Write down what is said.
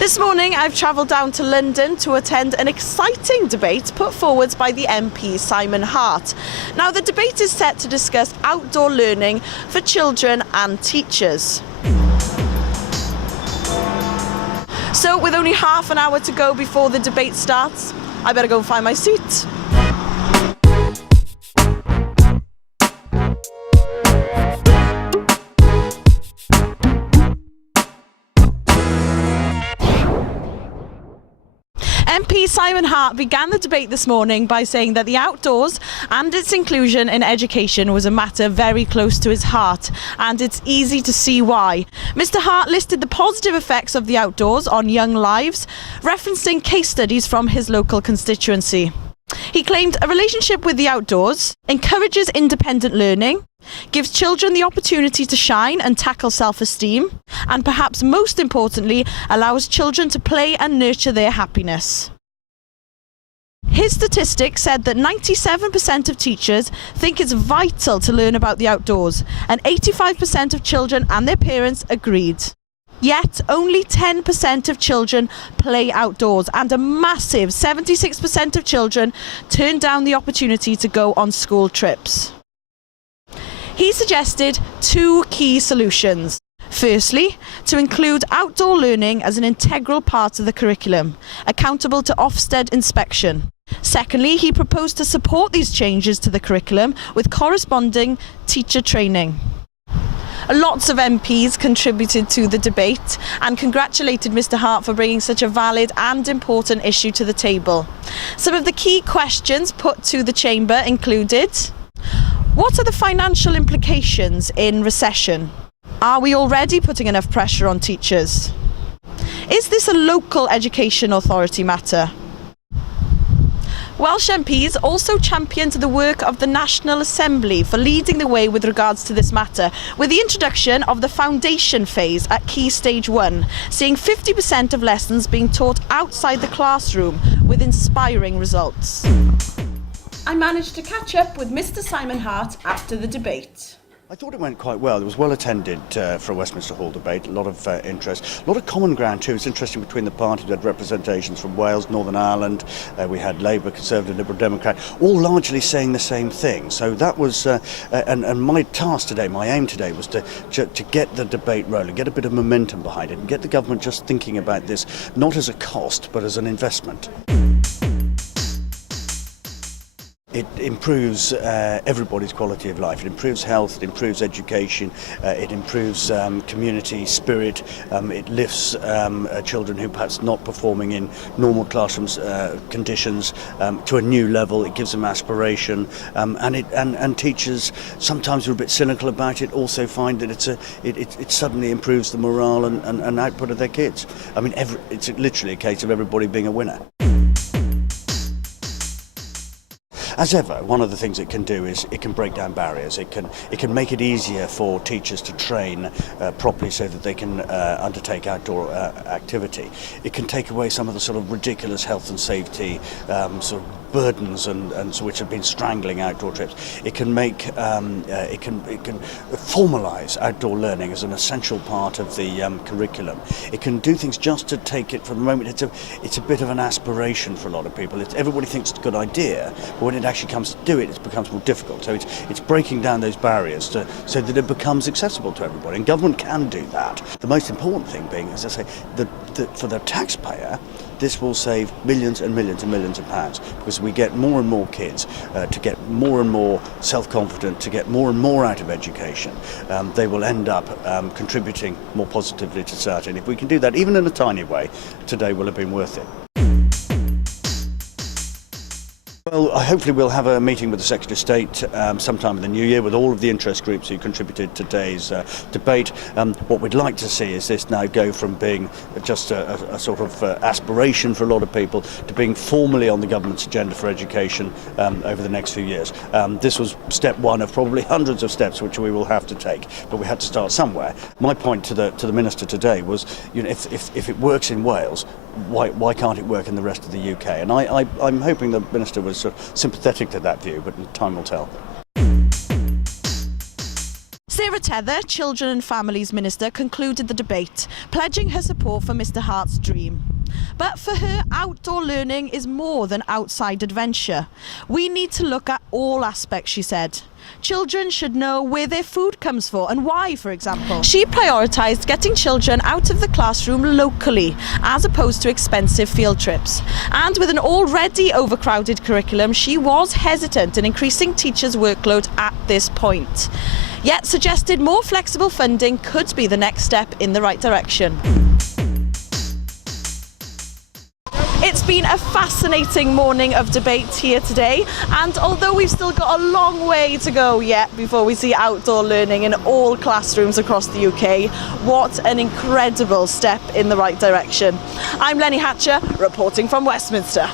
This morning I've travelled down to London to attend an exciting debate put forward by the MP Simon Hart. Now the debate is set to discuss outdoor learning for children and teachers. So with only half an hour to go before the debate starts, I better go and find my seat. MP Simon Hart began the debate this morning by saying that the outdoors and its inclusion in education was a matter very close to his heart, and it's easy to see why. Mr. Hart listed the positive effects of the outdoors on young lives, referencing case studies from his local constituency. He claimed a relationship with the outdoors encourages independent learning, gives children the opportunity to shine and tackle self-esteem, and perhaps most importantly, allows children to play and nurture their happiness. His statistics said that 97% of teachers think it's vital to learn about the outdoors, and 85% of children and their parents agreed. Yet, only 10% of children play outdoors, and a massive 76% of children turn down the opportunity to go on school trips. He suggested two key solutions. Firstly, to include outdoor learning as an integral part of the curriculum, accountable to Ofsted inspection. Secondly, he proposed to support these changes to the curriculum with corresponding teacher training. Lots of MPs contributed to the debate and congratulated Mr. Hart for bringing such a valid and important issue to the table. Some of the key questions put to the chamber included: what are the financial implications in recession? Are we already putting enough pressure on teachers? Is this a local education authority matter? Welsh MPs also championed the work of the National Assembly for leading the way with regards to this matter, with the introduction of the foundation phase at Key Stage 1, seeing 50% of lessons being taught outside the classroom with inspiring results. I managed to catch up with Mr. Simon Hart after the debate. I thought it went quite well. It was well attended for a Westminster Hall debate, a lot of interest, a lot of common ground too. It's interesting between the parties. We had representations from Wales, Northern Ireland, we had Labour, Conservative, Liberal Democrat, all largely saying the same thing. So that was, and my task today, my aim today was to get the debate rolling, get a bit of momentum behind it and get the government just thinking about this, not as a cost, but as an investment. It improves everybody's quality of life. It improves health, it improves education, it improves community spirit, it lifts children who perhaps not performing in normal classrooms conditions to a new level. It gives them aspiration, and teachers sometimes are a bit cynical about it, also find that it suddenly improves the morale and output of their kids. I mean, it's literally a case of everybody being a winner. As ever, one of the things it can do is it can break down barriers. It can make it easier for teachers to train properly so that they can undertake outdoor activity. It can take away some of the sort of ridiculous health and safety sort of burdens and so which have been strangling outdoor trips. It can make it can formalise outdoor learning as an essential part of the curriculum. It can do things just to take it from the moment. It's a bit of an aspiration for a lot of people. Everybody thinks it's a good idea, but when it actually comes to do it, it becomes more difficult. So it's breaking down those barriers so that it becomes accessible to everybody, and government can do that. The most important thing being, as I say, that for the taxpayer, this will save millions and millions and millions of pounds, because we get more and more kids to get more and more self-confident, to get more and more out of education. They will end up contributing more positively to society, and if we can do that, even in a tiny way, today will have been worth it. Well, hopefully we'll have a meeting with the Secretary of State sometime in the new year with all of the interest groups who contributed to today's debate. What we'd like to see is this now go from being just a sort of aspiration for a lot of people to being formally on the government's agenda for education over the next few years. This was step one of probably hundreds of steps which we will have to take, but we had to start somewhere. My point to the Minister today was, you know, if it works in Wales, why can't it work in the rest of the UK? And I'm hoping the Minister was sort of sympathetic to that view, but time will tell. Sarah Tether, Children and Families Minister, concluded the debate, pledging her support for Mr Hart's dream. But for her, outdoor learning is more than outside adventure. We need to look at all aspects, she said. Children should know where their food comes from and why, for example. She prioritised getting children out of the classroom locally, as opposed to expensive field trips. And with an already overcrowded curriculum, she was hesitant in increasing teachers' workload at this point. Yet suggested more flexible funding could be the next step in the right direction. It's been a fascinating morning of debate here today, and although we've still got a long way to go yet before we see outdoor learning in all classrooms across the UK, what an incredible step in the right direction. I'm Lenny Hatcher, reporting from Westminster.